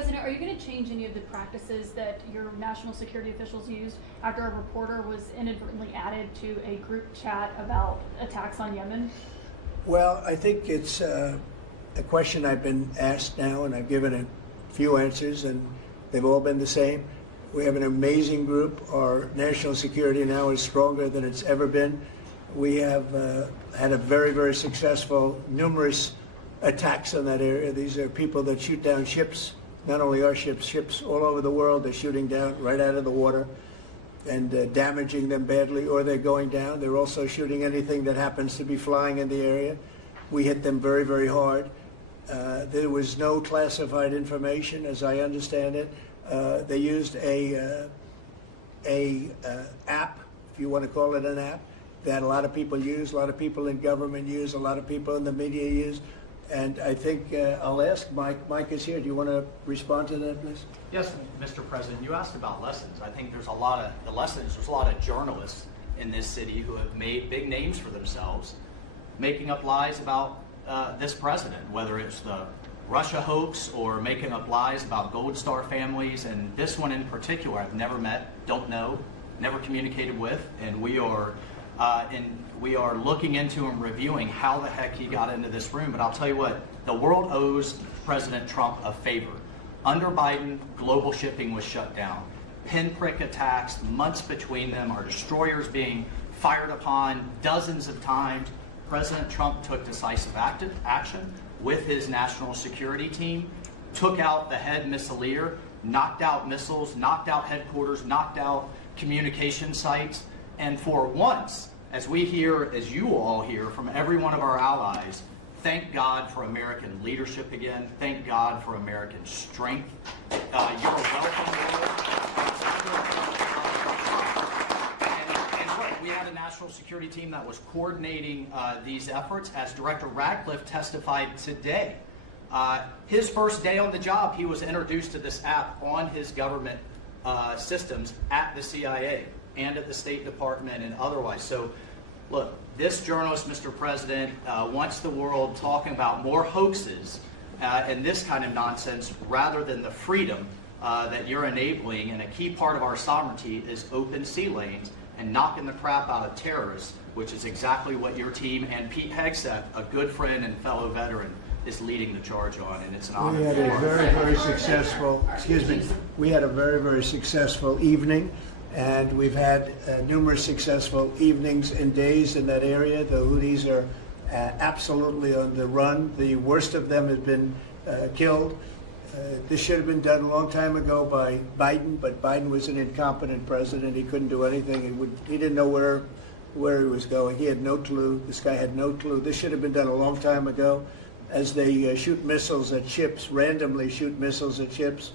President, are you going to change any of the practices that your national security officials used after a reporter was inadvertently added to a group chat about attacks on Yemen? Well, I think it's a question I've been asked now, and I've given a few answers, and they've all been the same. We have an amazing group. Our national security now is stronger than it's ever been. We have had a very, very successful, numerous attacks on that area. These are people that shoot down ships, not only our ships, ships all over the world. They're shooting down right out of the water and damaging them badly, or they're going down. They're also shooting anything that happens to be flying in the area. We hit them very, very hard. There was no classified information, as I understand it. They used a app, if you want to call it an app, that a lot of people use, a lot of people in government use, a lot of people in the media use. And I think I'll ask Mike. Mike is here. Do you want to respond to that, please? Yes, Mr. President. You asked about lessons. I think there's a lot of journalists in this city who have made big names for themselves, making up lies about this president, whether it's the Russia hoax or making up lies about Gold Star families. And this one in particular, I've never met, don't know, never communicated with, and we are looking into and reviewing how the heck he got into this room. But I'll tell you what, the world owes President Trump a favor. Under Biden, global shipping was shut down. Pinprick attacks, months between them, our destroyers being fired upon dozens of times. President Trump took decisive action with his national security team, took out the head missileer, knocked out missiles, knocked out headquarters, knocked out communication sites. And for once, as we hear, as you all hear from every one of our allies, thank God for American leadership again. Thank God for American strength. You're welcome. And we had a national security team that was coordinating these efforts. As Director Ratcliffe testified today, his first day on the job, he was introduced to this app on his government systems at the CIA and at the State Department and otherwise. So, look, this journalist, Mr. President, wants the world talking about more hoaxes and this kind of nonsense rather than the freedom that you're enabling. And a key part of our sovereignty is open sea lanes and knocking the crap out of terrorists, which is exactly what your team and Pete Hegseth, a good friend and fellow veteran, is leading the charge on, and it's an honor. We had a very, very successful, we had a very, very successful evening. And we've had numerous successful evenings and days in that area. The Houthis are absolutely on the run. The worst of them has been killed. This should have been done a long time ago by Biden, but Biden was an incompetent president. He couldn't do anything. He didn't know where he was going. He had no clue. This guy had no clue. This should have been done a long time ago. As they shoot missiles at ships, randomly shoot missiles at ships.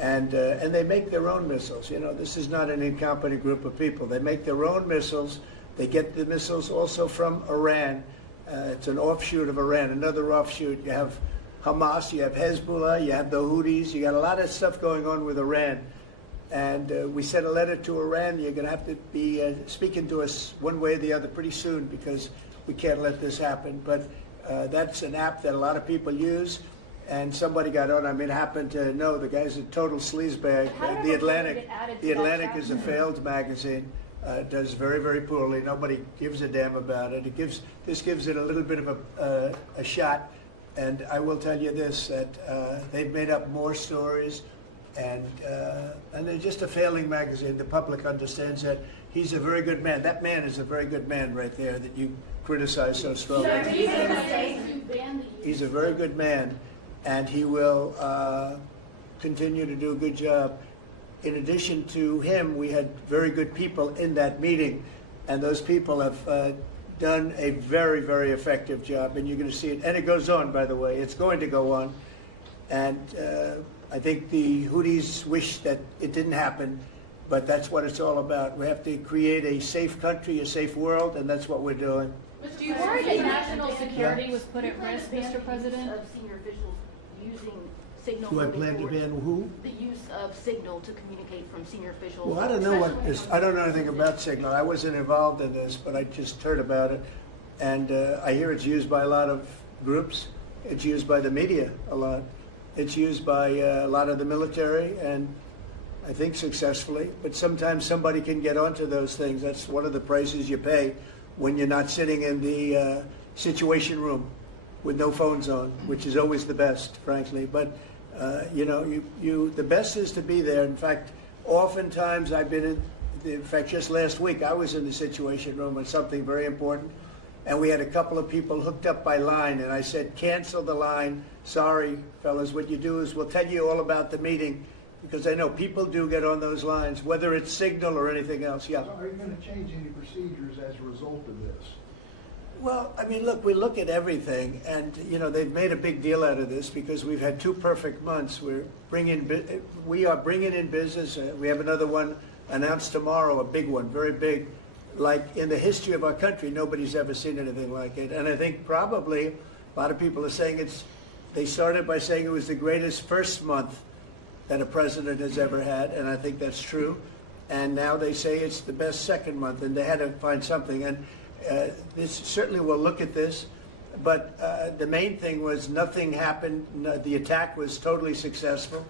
And they make their own missiles. You know, this is not an incompetent group of people. They make their own missiles. They get the missiles also from Iran. It's an offshoot of Iran, another offshoot. You have Hamas, you have Hezbollah, you have the Houthis. You got a lot of stuff going on with Iran. And we sent a letter to Iran. You're going to have to be speaking to us one way or the other pretty soon because we can't let this happen. But that's an app that a lot of people use. And somebody got on. I mean, happened to know the guy's a total sleazebag. The Atlantic is a failed magazine. Does very, very poorly. Nobody gives a damn about it. This gives it a little bit of a shot. And I will tell you this: that they've made up more stories, and they're just a failing magazine. The public understands that. He's a very good man. That man is a very good man right there that you criticize so strongly. He's a very good man. And he will continue to do a good job. In addition to him, we had very good people in that meeting, and those people have done a very, very effective job, and you're going to see it. And it goes on, by the way. It's going to go on. And I think the Houthis wish that it didn't happen, but that's what it's all about. We have to create a safe country, a safe world, and that's what we're doing. Do you worry that national security was put at risk, Mr. President? Of senior officials using signal. Do I plan to ban who? The use of signal to communicate from senior officials. Well, I don't know what this. I don't know anything about Signal. I wasn't involved in this, but I just heard about it, and I hear it's used by a lot of groups. It's used by the media a lot, It's used by a lot of the military, and I think successfully. But sometimes somebody can get onto those things. That's one of the prices you pay when you're not sitting in the situation room with no phones on, which is always the best, frankly. But you know, the best is to be there. In fact, oftentimes I've been in fact, just last week I was in the situation room with something very important, and we had a couple of people hooked up by line, and I said, cancel the line. Sorry, fellas, what you do is we'll tell you all about the meeting, because I know people do get on those lines, whether it's Signal or anything else. Yeah. So are you going to change any procedures as a result of this? Well, I mean, look, we look at everything, and you know they've made a big deal out of this because we've had 2 perfect months. We are bringing in business. We have another one announced tomorrow, a big one, very big, like in the history of our country. Nobody's ever seen anything like it, and I think probably a lot of people are saying it's. They started by saying it was the greatest first month that a president has ever had, and I think that's true. And now they say it's the best second month, and they had to find something. And this certainly will look at this, but the main thing was nothing happened. The attack was totally successful.